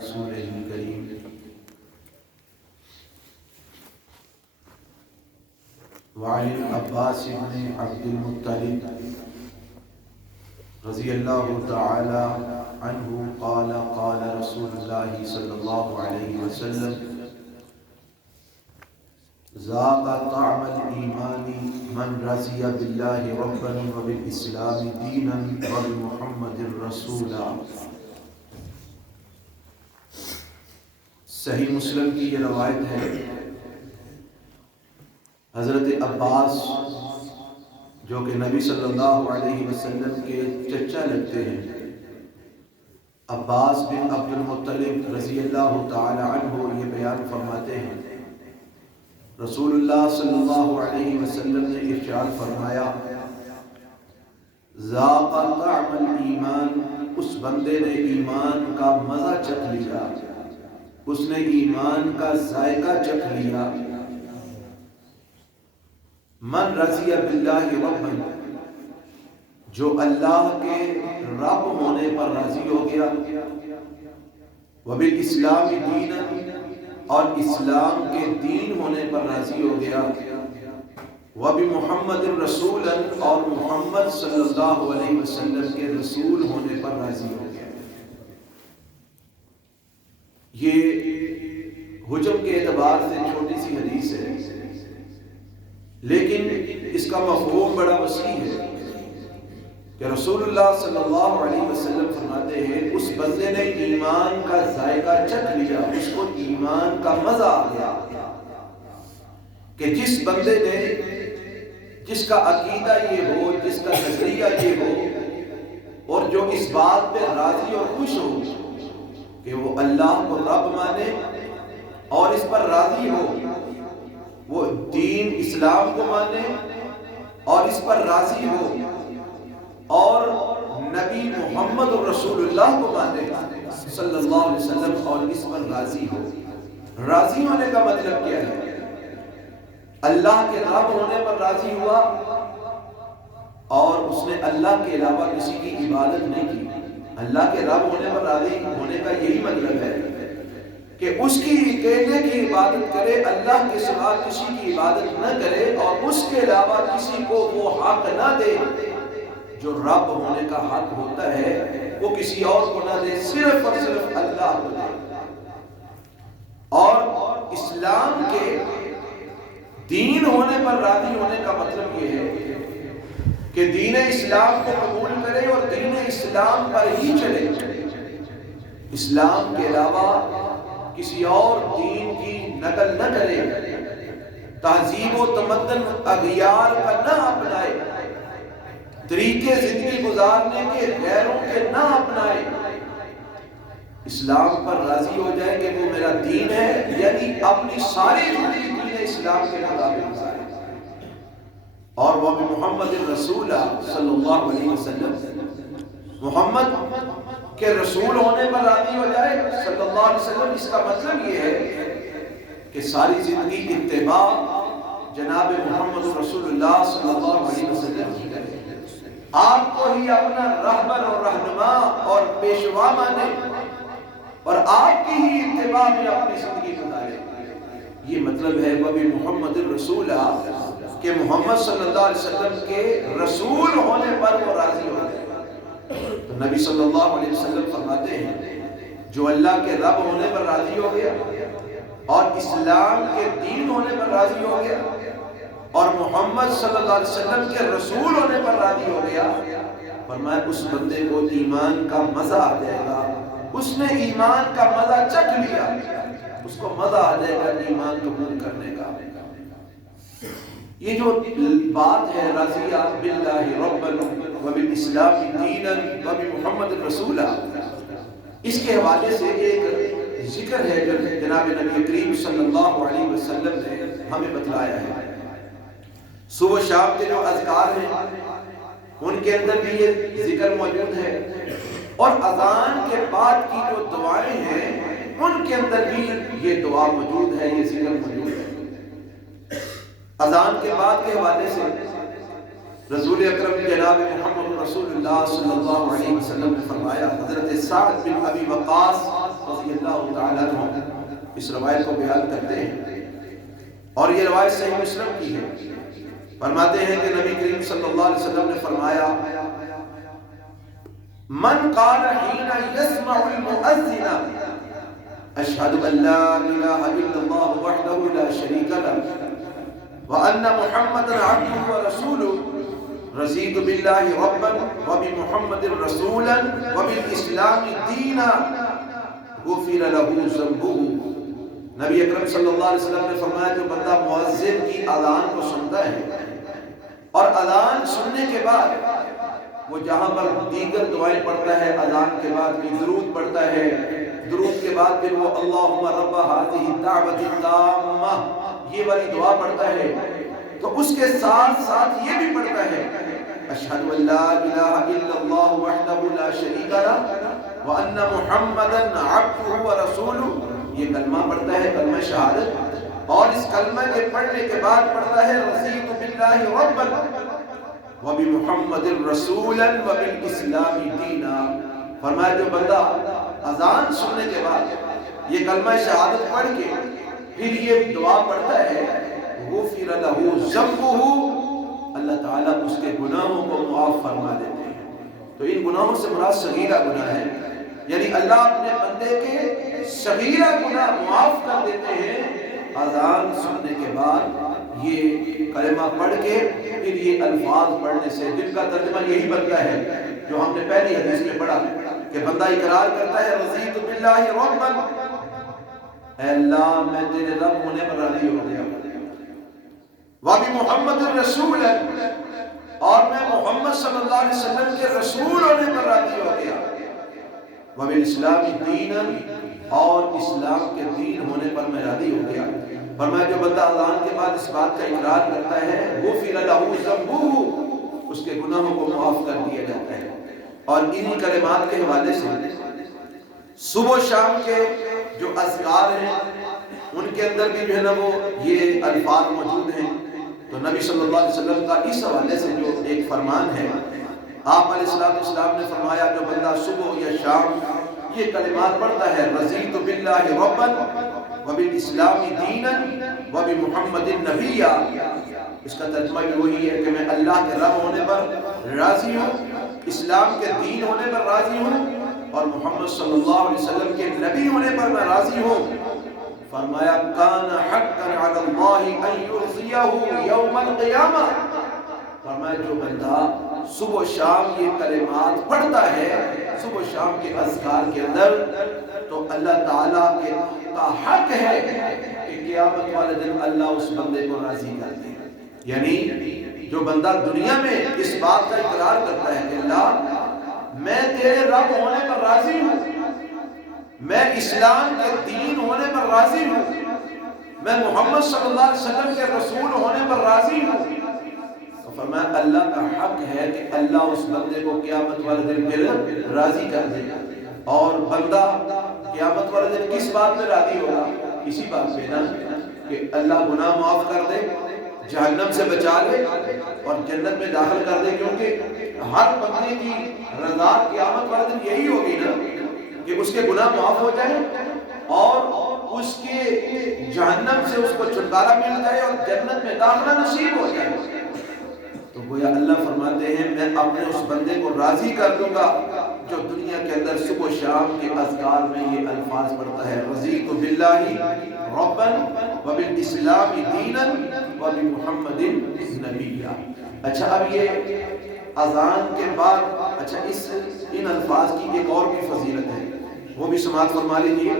رسول الكريم وعن العباس بن عبد المطلب رضی اللہ تعالی عنہ قال قال رسول اللہ صلی اللہ علیہ وسلم ذاق طعم الإيمان من رضي بالله ربا وبالإسلام دينا وبمحمد رسولا۔ صحیح مسلم کی یہ روایت ہے، حضرت عباس جو کہ نبی صلی اللہ علیہ وسلم کے چچا لگتے ہیں، عباس بن عبد المطلب رضی اللہ تعالی عنہ یہ بیان فرماتے ہیں، رسول اللہ صلی اللہ علیہ وسلم نے ارشاد فرمایا، ذاق طعم الایمان، اس بندے نے ایمان کا مزہ چکھ لیا، اس نے ایمان کا ذائقہ چکھ لیا، من رضی باللہ ربا، جو اللہ کے رب ہونے پر راضی ہو گیا، وبالاسلام دینا، اور اسلام کے دین ہونے پر راضی ہو گیا، وبمحمد رسولا، اور محمد صلی اللہ علیہ وسلم کے رسول ہونے پر راضی ہو گیا۔ یہ حجم کے اعتبار سے چھوٹی سی حدیث ہے، لیکن اس کا مفہوم بڑا وسیع ہے کہ رسول اللہ صلی اللہ علیہ وسلم فرماتے ہیں اس بندے نے ایمان کا ذائقہ چکھ لیا، اس کو ایمان کا مزہ آ گیا، کہ جس بندے نے، جس کا عقیدہ یہ ہو، جس کا نظریہ یہ ہو، اور جو اس بات پہ راضی اور خوش ہو کہ وہ اللہ کو رب مانے اور اس پر راضی ہو، وہ دین اسلام کو مانے اور اس پر راضی ہو، اور نبی محمد رسول اللہ کو مانے صلی اللہ علیہ وسلم اور اس پر راضی ہو۔ راضی ہونے کا مطلب کیا ہے؟ اللہ کے رب ہونے پر راضی ہوا اور اس نے اللہ کے علاوہ کسی کی عبادت نہیں کی۔ اللہ کے رب ہونے پر راضی ہونے کا یہی مطلب ہے کہ اس کی اکیلے کی عبادت کرے، اللہ کے سوا کسی کی عبادت نہ کرے، اور اس کے علاوہ کسی کو وہ حق نہ دے جو رب ہونے کا حق ہوتا ہے، وہ کسی اور کو نہ دے، صرف اور صرف اللہ کو دے۔ اور اسلام کے دین ہونے پر راضی ہونے کا مطلب یہ ہے کہ دین اسلام کو قبول کرے اور دین اسلام پر ہی چلے، اسلام کے علاوہ کسی اور دین کی نقل نہ کرے، تہذیب و تمدن اغیار کا نہ اپنائے، طریقے زندگی گزارنے کے غیروں کے نہ اپنائے، اسلام پر راضی ہو جائے کہ وہ میرا دین ہے، یعنی اپنی ساری زندگی دین اسلام کے مطابق گزارے، اور وہ بھی محمد رسول صلی اللہ علیہ وسلم، محمد کے رسول ہونے پر راضی ہو جائے صلی اللہ علیہ وسلم۔ اس کا مطلب یہ ہے کہ ساری زندگی اتباع جناب محمد رسول اللہ صلی اللہ علیہ وسلم کی کرے، آپ کو ہی اپنا رہبر اور رہنما اور پیشوا مانے، اور آپ کی ہی اتباع میں اپنی زندگی گزارے۔ یہ مطلب ہے وہ بھی محمد الرسول، کہ محمد صلی اللہ علیہ وسلم کے رسول ہونے پر وہ راضی ہو گئے۔ تو نبی صلی اللہ علیہ وسلم فرماتے ہیں جو اللہ کے رب ہونے پر راضی ہو گیا اور اسلام کے دین ہونے پر راضی ہو گیا اور محمد صلی اللہ علیہ وسلم کے رسول ہونے پر راضی ہو گیا، فرمایا اس بندے کو ایمان کا مزہ آ جائے گا، اس نے ایمان کا مزہ چکھ لیا، اس کو مزہ آ جائے گا ایمان قبول کرنے کا۔ یہ جو بات ہے رضی باللہ ربا وبالاسلام دینا وبمحمد رسولا، اس کے حوالے سے ایک ذکر ہے جو جناب نبی کریم صلی اللہ علیہ وسلم نے ہمیں بتلایا ہے۔ صبح شام کے جو اذکار ہیں ان کے اندر بھی یہ ذکر موجود ہے، اور اذان کے بعد کی جو دعائیں ہیں ان کے اندر بھی یہ دعا موجود ہے، یہ ذکر موجود ہے۔ اذان کے بعد کے حوالے سے رسول اکرم جناب محمد رسول اللہ صلی اللہ علیہ وسلم نے فرمایا، حضرت سعد بن ابی وقاص رضی اللہ تعالیٰ عنہ اس روایت کو بیان کرتے ہیں، اور یہ روایت صحیح مسلم کی ہے۔ فرماتے ہیں کہ نبی کریم صلی اللہ علیہ وسلم نے فرمایا من قال حين يسمع المؤذن اشهد ان لا اله الا الله وحده لا شريك له وان محمدا عبده ورسوله رضيت بالله ربا وبمحمد رسولا وبالاسلام دينا غفر له ذنبه۔ نبی اکرم صلی اللہ علیہ وسلم نے فرمایا جو بندہ مؤذن کی اذان کو سنتا ہے اور اذان سننے کے بعد وہ جہاں پر دیگر دعائیں پڑھتا ہے، اذان کے بعد بھی درود پڑھتا ہے، درود کے بعد پھر وہ اللہم رب هذه الدعوة التامة یہ والی دعا پڑھتا ہے، تو اس کے ساتھ ساتھ یہ بھی پڑھتا ہے اشہد ان لا الہ الا اللہ وحدہ لا شریک لہ وان محمدا عبدہ ورسولہ، یہ کلمہ پڑھتا ہے، کلمہ شہادت، اور اس کلمہ کے پڑھنے کے بعد پڑھتا ہے رضیت باللہ ربا وبمحمد رسولا وبالاسلام دینا۔ فرمایا جو بندہ اذان سننے کے بعد یہ کلمہ شہادت پڑھ کے پھر یہ دعا پڑھتا ہے غفر له ذنبہ، اللہ تعالیٰ اس کے گناہوں کو معاف فرما دیتے ہیں۔ تو ان گناہوں سے مراد صغیرہ گناہ ہے، یعنی اللہ اپنے بندے کے صغیرہ گناہ معاف کر دیتے ہیں اذان سننے کے بعد یہ کلمہ پڑھ کے پھر یہ الفاظ پڑھنے سے، جن کا ترجمہ یہی بنتا ہے جو ہم نے پہلی حدیث میں پڑھا کہ بندہ اقرار کرتا ہے رضیت باللہ ربا، اے اللہ میں تیرے رب ہونے پر راضی ہو گیا، وبمحمد الرسول، اور میں محمد صلی اللہ علیہ وسلم کے رسول ہونے پر راضی ہو گیا، وبالاسلام دینا، اور اسلام کے دین ہونے پر میں راضی ہو گیا۔ فرمایا جو بندہ اذان کے بعد اس بات کا اقرار کرتا ہے غفر له ذنبہ، اس کے گناہوں کو معاف کر دیا جاتا ہے۔ اور انہی کلمات کے حوالے سے صبح و شام کے جو اذکار ہیں ان کے اندر بھی جو ہے نا وہ یہ الفاظ موجود ہیں۔ تو نبی صلی اللہ علیہ وسلم کا اس حوالے سے جو ایک فرمان ہے، آپ علیہ السلام نے فرمایا جو بندہ صبح یا شام یہ کلمات پڑھتا ہے رضیت باللہ ربا وبالاسلام دینا وبمحمد نبیا، اس کا ترجمہ بھی وہی ہے کہ میں اللہ کے رب ہونے پر راضی ہوں، اسلام کے دین ہونے پر راضی ہوں، اور محمد صلی اللہ علیہ وسلم کے نبی ہونے پر میں راضی ہوں۔ فرمایا کان حقا علی اللہ ان یرضیہ یوم القیامہ، فرمایا جو بندہ صبح و شام یہ کلمات پڑھتا ہے صبح و شام کے اذکار کے اندر، تو اللہ تعالیٰ کا حق ہے کہ قیامت والے دن اللہ اس بندے کو راضی کر دے۔ یعنی جو بندہ دنیا میں اس بات کا اقرار کرتا ہے کہ اللہ میں تیرے رب ہونے پر راضی ہوں، میں اسلام کے دین ہونے پر راضی ہوں، میں محمد صلی اللہ علیہ وسلم کے رسول ہونے پر راضی ہوں، تو فرمایا اللہ کا حق ہے کہ اللہ اس بندے کو قیامت والے دن پھر راضی کر دے گا۔ اور بندہ قیامت والے دن کس بات میں راضی ہوگا؟ اسی بات پہ نا کہ اللہ گناہ معاف کر دے، جہنم سے بچا لے اور جنت میں داخل کر دے، کیونکہ ہر بندے کی رضا قیامت والے دن یہی ہوگی نا کہ اس کے گناہ معاف ہو جائیں اور اس کے جہنم سے اس کو چھٹکارا مل جائے اور جنت میں داخلہ نصیب ہو جائے۔ تو گویا اللہ فرماتے ہیں میں اپنے اس بندے کو راضی کر دوں گا جو دنیا کے اندر صبح و شام کے اذکار میں یہ الفاظ پڑھتا ہے رضیت باللہ ربا وبالاسلام دینا وبمحمد نبیا۔ اچھا اب یہ اذان کے بعد ان الفاظ کی ایک اور بھی فضیلت ہے، وہ بھی سماعت فرما لیجیے۔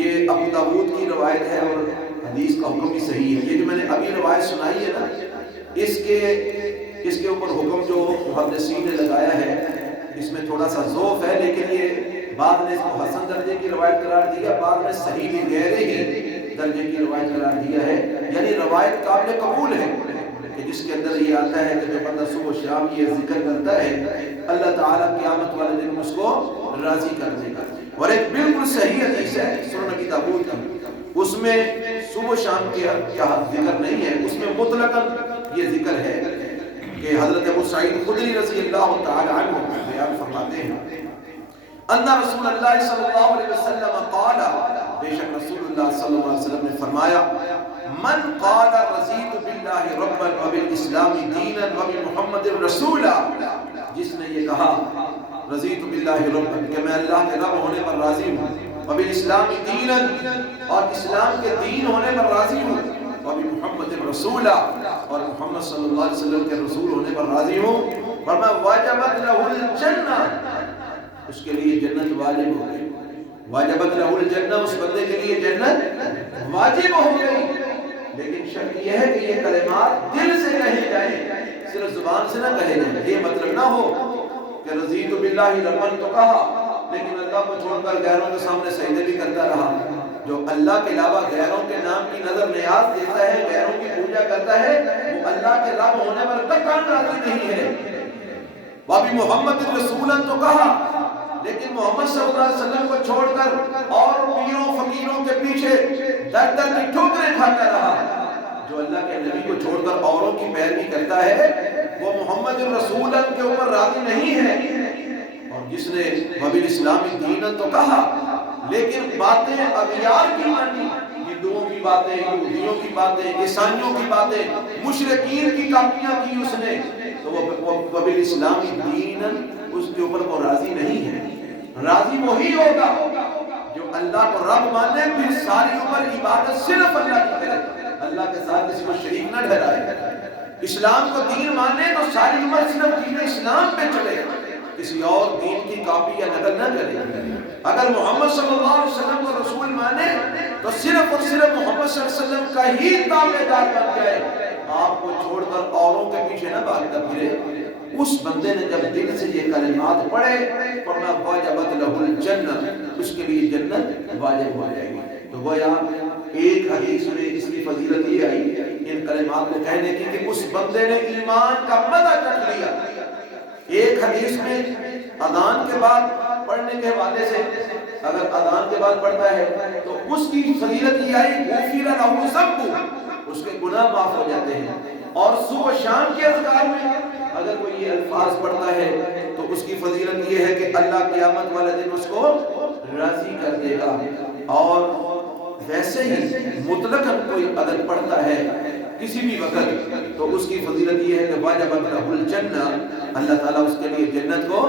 یہ ابو داؤد کی روایت ہے اور حدیث کا حکم بھی صحیح ہے۔ یہ جو میں نے ابھی روایت سنائی ہے نا، اس کے اوپر حکم جو محدثین نے لگایا ہے اس میں تھوڑا سا ضعف ہے، لیکن یہ بعد میں اس کو حسن درجے کی روایت قرار دیا، بعد میں صحیح بھی گہرے ہی درجے کی روایت قرار دیا ہے، یعنی روایت قابل قبول ہے کہ جس کے اندر یہ آتا ہے کہ جو بندہ صبح و شام یہ ذکر کرتا ہے اللہ تعالیٰ قیامت والے دن اس کو راضی کر دے گا۔ اور ایک بالکل صحیح حدیث ہے سنن ابی داؤد کی، اس میں صبح و شام کے کیا ذکر نہیں ہے، اس میں مطلقاً یہ ذکر ہے کہ حضرت ابو سعید خدری رضی اللہ تعالی عنہ بیان فرماتے ہیں ان رسول اللہ صلی اللہ علیہ وسلم قال، بے شک رسول اللہ صلی اللہ علیہ وسلم نے فرمایا، من قال رضیت باللہ ربا وبالاسلام دینا وبمحمد رسولا، جس نے یہ کہا رضیت باللہ ربا کہ میں اللہ کے رب ہونے پر راضی ہوں، وبالاسلام دینا اور اسلام کے دین ہونے پر راضی ہوں، وبمحمد رسولا اور محمد صلی اللہ علیہ وسلم کے رسول ہونے پر راضی ہوں، فرمایا واجبت لہ الجنہ، اس کے لیے جنت واجب ہو گئی، واجبت لہ الجنہ، اس بندے کے لیے جنت واجب ہو گئی۔ لیکن شرط یہ ہے کہ یہ کلمات دل سے کہے جائیں، صرف زبان سے نہ کہے جائیں۔ یہ مطلب نہ ہو کہ رضیت باللہ ربا تو کہا لیکن اللہ کو چھوڑ کر غیروں کے سامنے سجدے بھی کرتا رہا۔ جو اللہ کے علاوہ غیروں کے نام کی نظر نیاز دیتا ہے، غیروں کی پوجا کرتا ہے، وہ اللہ کے رب ہونے پر قطعاً راضی نہیں ہے۔ وابی محمد رسولا تو کہا لیکن محمد صلی اللہ علیہ وسلم کو چھوڑ کر اور پیروں فقیروں کے پیچھے در در کی ٹھوکریں کھاتا رہا۔ جو اللہ کے نبی کو چھوڑ کر اوروں کی پیروی کرتا ہے وہ محمد رسول کے اوپر راضی نہیں ہے۔ اور جس نے وبالاسلام دینا تو کہا لیکن باتیں اغیار کی مانی، ہندوؤں کی باتیں، یہودیوں کی باتیں، عیسائیوں کی باتیں، مشرکین کی کاپیاں کی اس نے، تو وہ وبالاسلام دینا اس کے اوپر وہ راضی نہیں ہے۔ راضی وہی ہوگا جو اللہ کو رب مانے، پھر ساری عمر عبادت صرف اللہ کی کرے، اللہ کے ساتھ کسی کو شریک نہ ٹھہرائے۔ اسلام کو دین مانے تو ساری عمر صرف دین اسلام پہ چلے، کسی اور دین کی کاپی یا نقل نہ کرے۔ اگر محمد صلی اللہ علیہ وسلم کو رسول مانے تو صرف اور صرف محمد صلی اللہ علیہ وسلم کا ہی تابعدار بن جائے، آپ کو چھوڑ کر اوروں کے پیچھے نہ بھاگتا پھرے۔ اس بندے نے جب دل سے یہ کلمات پڑھے فرمایا واجبت لہ الجنہ، اس کے لیے جنت واجب ہو جائے گی۔ تو گویا ایک حدیث میں اس کی فضیلت یہ آئی ان کلمات کو کہنے کی کہ اس بندے نے ایمان کا مزہ چکھ لیا۔ ایک حدیث میں اذان کے بعد پڑھنے کے حوالے سے، اگر اذان کے بعد پڑھتا ہے تو اس کی فضیلت یہ آئی غفر لہ ذنبہ، اس کے گناہ معاف ہو جاتے ہیں۔ اور صبح و شام کے اذکار میں اگر کوئی یہ الفاظ پڑھتا ہے تو اس کی فضیلت یہ ہے کہ اللہ قیامت والے دن اس کو راضی کر دے گا۔ اور ویسے ہی مطلقاً کوئی اگر پڑھتا ہے کسی بھی وقت تو اس کی فضیلت یہ ہے کہ واجبت لہ الجنہ، اللہ تعالیٰ اس کے لیے جنت کو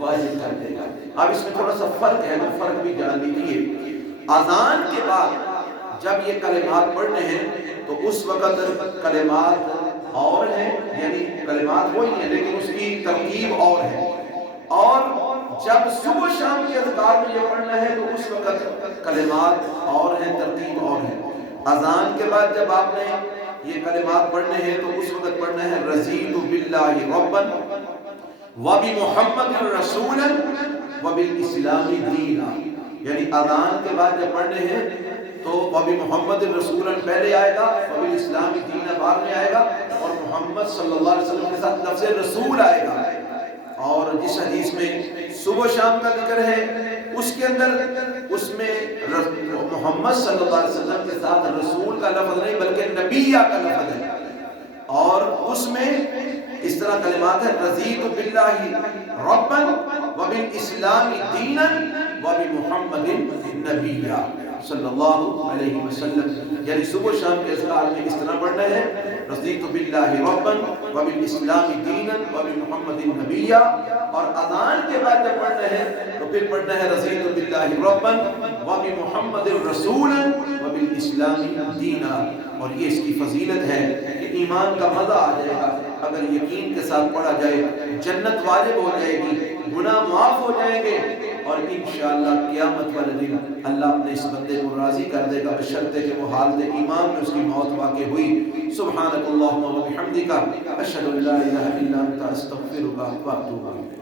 واجب کر دے گا۔ اب اس میں تھوڑا سا فرق ہے، وہ فرق بھی جان لیجیے۔ اذان کے بعد جب یہ کلمات پڑھنے ہیں تو اس وقت کلمات اور ہیں، یعنی کلمات وہی ہیں لیکن اس کی ترکیب اور ہے۔ اور جب صبح شام کے اذکار میں یہ پڑھنا ہے تو اس وقت کلمات اور ہیں، ترتیب اور ہے۔ اذان کے بعد جب آپ نے یہ کلمات پڑھنے ہیں تو اس وقت پڑھنا ہے رضیت باللہ ربا وبمحمد رسولا وبالاسلام دینا، یعنی اذان کے بعد جب پڑھنے ہیں تو وبمحمد رسولا پہلے آئے گا، وبالاسلام دینا بعد میں آئے گا، اور محمد صلی اللہ علیہ وسلم کے ساتھ لفظ رسول آئے گا۔ اور جس حدیث میں صبح شام کا ذکر ہے اس کے اندر اس میں محمد صلی اللہ علیہ وسلم کے ساتھ رسول کا لفظ نہیں بلکہ نبیہ کا لفظ ہے۔ اور اس میں اس طرح کلمات ہے رضیت باللہ ربا وبالاسلام دینا وبمحمد نبیہ صلی اللہ علیہ وسلم، یعنی صبح شام کے اذکار میں اس طرح پڑھنا ہے رضیت باللہ ربا وبالاسلام دینا وبمحمد نبیہ، اور اذان کے بعد جب پڑھنا ہے تو پھر پڑھنا ہے رضیت باللہ ربا وبمحمد رسولا وبالاسلام دینا۔ اور یہ اس کی فضیلت ہے کہ ایمان کا مزہ آ جائے گا اگر یقین کے ساتھ پڑھا جائے، جنت واجب ہو جائے گی، گناہ معاف ہو جائیں گے، اور انشاءاللہ قیامت والے دن اللہ اپنے اس بندے کو راضی کر دے گا بشرطے کہ وہ حالت ایمان میں اس کی موت واقع ہوئی۔ سبحانک اللہم و بحمدک، اشہد ان لا الہ الا انت، استغفرک و اتوب الیک۔